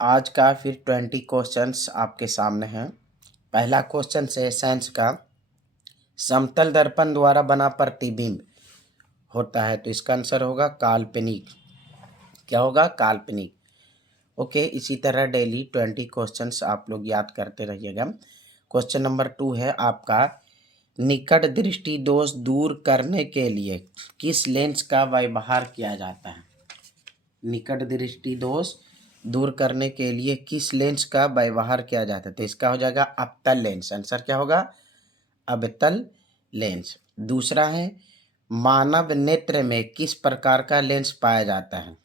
आज का फिर 20 क्वेश्चंस आपके सामने हैं। पहला क्वेश्चन से साइंस का, समतल दर्पण द्वारा बना प्रतिबिंब होता है तो इसका आंसर होगा काल्पनिक। क्या होगा? काल्पनिक। ओके, इसी तरह डेली 20 क्वेश्चंस आप लोग याद करते रहिएगा। क्वेश्चन नंबर 2 है आपका, निकट दृष्टि दोष दूर करने के लिए किस लेंस का व्यवहार किया जाता है? निकट दृष्टि दोष दूर करने के लिए किस लेंस का व्यवहार किया जाता है? तो इसका हो जाएगा अवतल लेंस। आंसर क्या होगा? अवतल लेंस। दूसरा है, मानव नेत्र में किस प्रकार का लेंस पाया जाता है?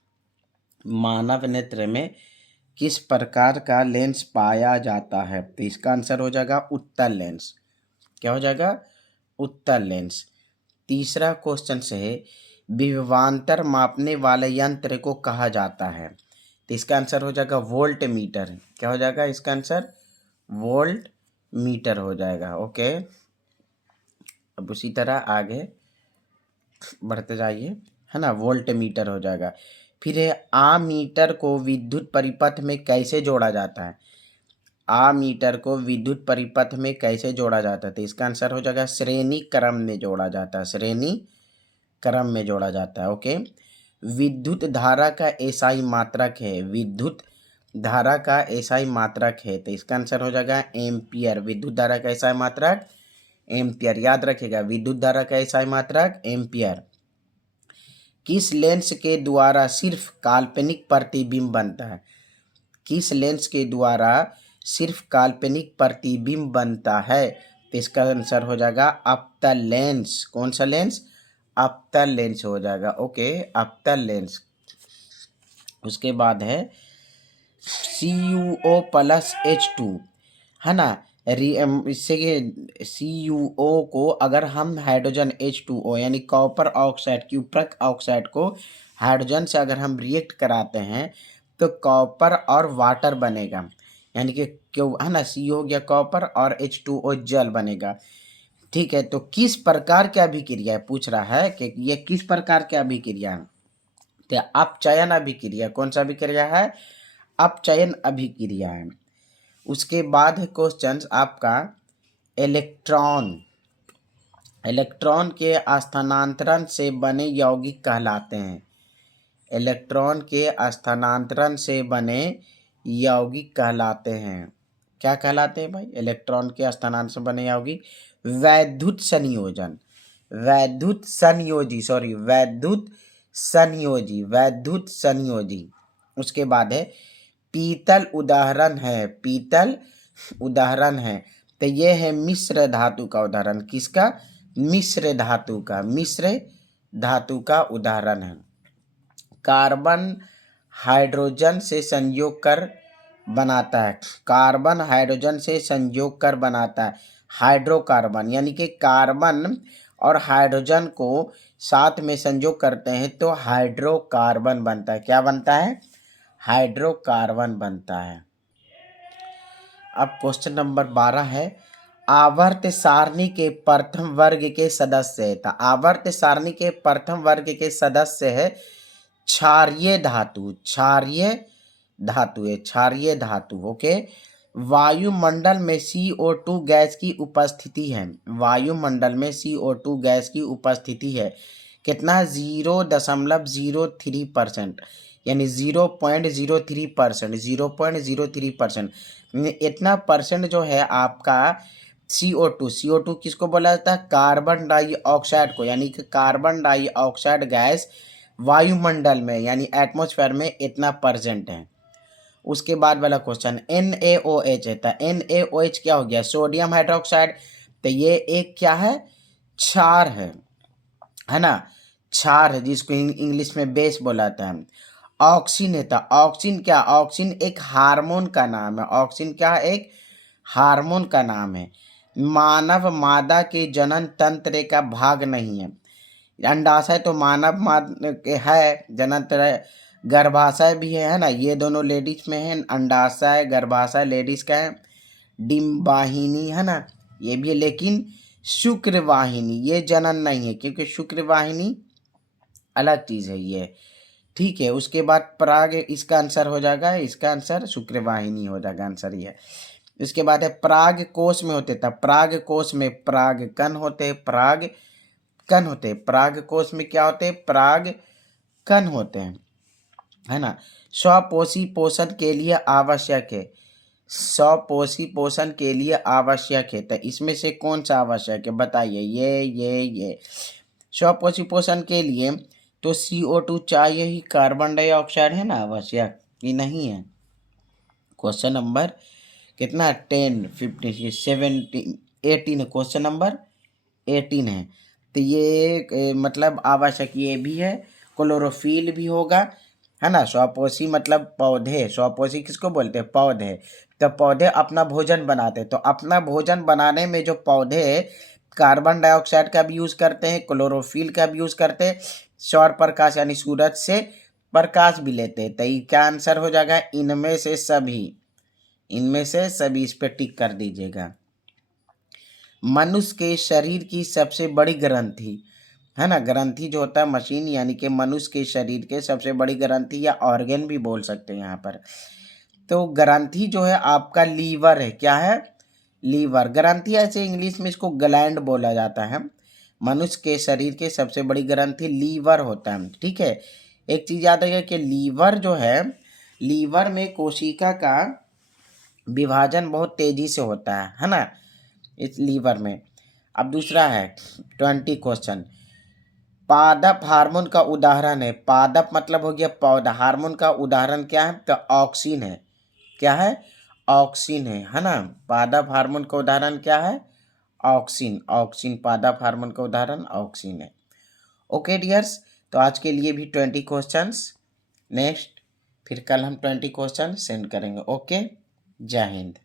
मानव नेत्र में किस प्रकार का लेंस पाया जाता है? तो इसका आंसर हो जाएगा उत्तल लेंस। क्या हो जाएगा? उत्तल लेंस। तीसरा क्वेश्चन से है, विभवांतर मापने वाले यंत्र को कहा जाता है? तो इसका आंसर हो जाएगा वोल्ट मीटर। क्या हो जाएगा इसका आंसर? वोल्ट मीटर हो जाएगा। ओके, अब उसी तरह आगे बढ़ते जाइए, है ना। वोल्ट मीटर हो जाएगा। फिर है, आमीटर को विद्युत परिपथ में कैसे जोड़ा जाता है? आमीटर को विद्युत परिपथ में कैसे जोड़ा जाता है? तो इसका आंसर हो जाएगा श्रेणी क्रम में जोड़ा जाता है। श्रेणी क्रम में जोड़ा जाता है। ओके, विद्युत धारा का एसआई मात्रक है। विद्युत धारा का एसआई मात्रक है तो इसका आंसर हो जाएगा एम्पियर। विद्युत धारा का एसआई मात्रक एम्पियर। याद रखिएगा, विद्युत धारा का एसआई मात्रक एम्पियर। किस लेंस के द्वारा सिर्फ काल्पनिक प्रतिबिंब बनता है? किस लेंस के द्वारा सिर्फ काल्पनिक प्रतिबिंब बनता है? तो इसका आंसर हो जाएगा अवतल लेंस। कौन सा लेंस? अवतल लेंस हो जाएगा। ओके, अवतल लेंस। उसके बाद है CuO+H2, है ना। इससे CuO को अगर हम हाइड्रोजन H2O यानी कॉपर ऑक्साइड, क्यूप्रक ऑक्साइड को हाइड्रोजन से अगर हम रिएक्ट कराते हैं तो कॉपर और वाटर बनेगा, यानी कि क्यों, है ना। CO हो गया कॉपर और H2O जल बनेगा। ठीक है, तो किस प्रकार की अभिक्रिया है? पूछ रहा है कि ये किस प्रकार की अभिक्रिया है? तो अपचयन अभिक्रिया। कौन सा अभिक्रिया है? अपचयन अभिक्रिया है। उसके बाद है क्वेश्चन आपका, इलेक्ट्रॉन। इलेक्ट्रॉन के स्थानांतरण से बने यौगिक कहलाते हैं। इलेक्ट्रॉन के स्थानांतरण से बने यौगिक कहलाते हैं। क्या कहलाते हैं भाई? इलेक्ट्रॉन के स्थानांतरण से बने यौगिक वैद्युत संयोजन, वैद्युत संयोजी, सॉरी वैद्युत संयोजी, वैद्युत संयोजी। उसके बाद है पीतल उदाहरण है। पीतल उदाहरण है तो ये है मिश्र धातु का उदाहरण। किसका? मिश्र धातु का। मिश्र धातु का उदाहरण है। कार्बन हाइड्रोजन से संयोग कर बनाता है। कार्बन हाइड्रोजन से संयोग कर बनाता है हाइड्रोकार्बन, यानी कि कार्बन और हाइड्रोजन को साथ में संयोग करते हैं तो हाइड्रोकार्बन बनता है। क्या बनता है? हाइड्रोकार्बन बनता है। अब क्वेश्चन नंबर 12 है, आवर्त सारणी के प्रथम वर्ग के सदस्य है। तो आवर्त सारणी के प्रथम वर्ग के सदस्य है क्षारीय धातु। क्षारीय धातु है, क्षारीय धातु। ओके, वायुमंडल में CO2 गैस की उपस्थिति है। वायुमंडल में CO2 गैस की उपस्थिति है। कितना? 0.03%, यानी 0.03%, 0.03%। इतना परसेंट जो है आपका CO2 किसको बोला जाता है? कार्बन डाइऑक्साइड को, यानी कि कार्बन डाइऑक्साइड गैस वायुमंडल में यानी एटमॉस्फेयर में इतना परसेंट है। उसके बाद वाला क्वेश्चन NaOH है। तो NaOH क्या हो गया? Sodium hydroxide. तो ये एक क्या है? क्षार है ना। क्षार है जिसको इंग्लिश में बेस बोला जाता है। ऑक्सीन है। तो ऑक्सीन क्या? ऑक्सीन एक हार्मोन का नाम है। ऑक्सीन क्या? एक हार्मोन का नाम है। मानव मादा के जनन तंत्र का भाग नहीं है। अंडाशय तो मानव के है, जनन तंत्र, गर्भाशय भी है ना। ये दोनों लेडीज में है। अंडाशय गर्भाशय लेडीज का है। डिम्बाहिनी है ना, ये भी है। लेकिन शुक्रवाहिनी ये जनन नहीं है, क्योंकि शुक्रवाहिनी अलग चीज है। ये ठीक है। उसके बाद पराग, इसका आंसर हो जाएगा, इसका आंसर शुक्रवाहिनी हो जाएगा, आंसर ये है। इसके बाद है पराग कोश में होते, तब पराग कोश में पराग कण होते, पराग कण होते, पराग कोश में क्या होते, पराग कण होते हैं, है ना। स्वपोषी पोषण के लिए आवश्यक है, स्वपोषी पोषण के लिए आवश्यक है, तो इसमें से कौन सा आवश्यक है बताइए, ये स्वपोषी पोषण के लिए तो CO2 चाहिए ही, कार्बन डाइऑक्साइड है ना आवश्यक, ये नहीं है। क्वेश्चन नंबर कितना, 10, 15, 17, 18 है, क्वेश्चन नंबर 18 है। तो ये मतलब आवश्यक ये भी है, क्लोरोफिल भी होगा, है ना। स्वपोषी मतलब पौधे, स्वपोषी किसको बोलते हैं, पौधे। तो पौधे अपना भोजन बनाते, तो अपना भोजन बनाने में जो पौधे कार्बन डाइऑक्साइड का भी यूज़ करते हैं, क्लोरोफिल का भी यूज़ करते हैं, सौर प्रकाश यानी सूरज से प्रकाश भी लेते हैं। तो ये क्या आंसर हो जाएगा, इनमें से सभी, इनमें से सभी, इस पर टिक कर दीजिएगा। मनुष्य के शरीर की सबसे बड़ी ग्रंथि, है ना, ग्रंथि जो होता है मशीन, यानी कि मनुष्य के शरीर के सबसे बड़ी ग्रंथि या ऑर्गन भी बोल सकते हैं यहाँ पर। तो ग्रंथि जो है आपका लीवर है, क्या है, लीवर। ग्रंथि ऐसे इंग्लिश में इसको ग्लैंड बोला जाता है। मनुष्य के शरीर के सबसे बड़ी ग्रंथि लीवर होता है, ठीक है। एक चीज़ याद रखिए कि लीवर जो है, लीवर में कोशिका का विभाजन बहुत तेजी से होता है ना, इस लीवर में। अब दूसरा है 20 क्वेश्चन, पादप हार्मोन का उदाहरण है, पादप मतलब हो गया पौधा, हार्मोन का उदाहरण क्या है, तो ऑक्सिन है, क्या है, ऑक्सिन है ना। पादप हार्मोन का उदाहरण क्या है, ऑक्सिन, ऑक्सिन, पादप हार्मोन का उदाहरण ऑक्सिन है। ओके डियर्स, तो आज के लिए भी 20 क्वेश्चंस, नेक्स्ट फिर कल हम 20 क्वेश्चन सेंड करेंगे। ओके, जय हिंद।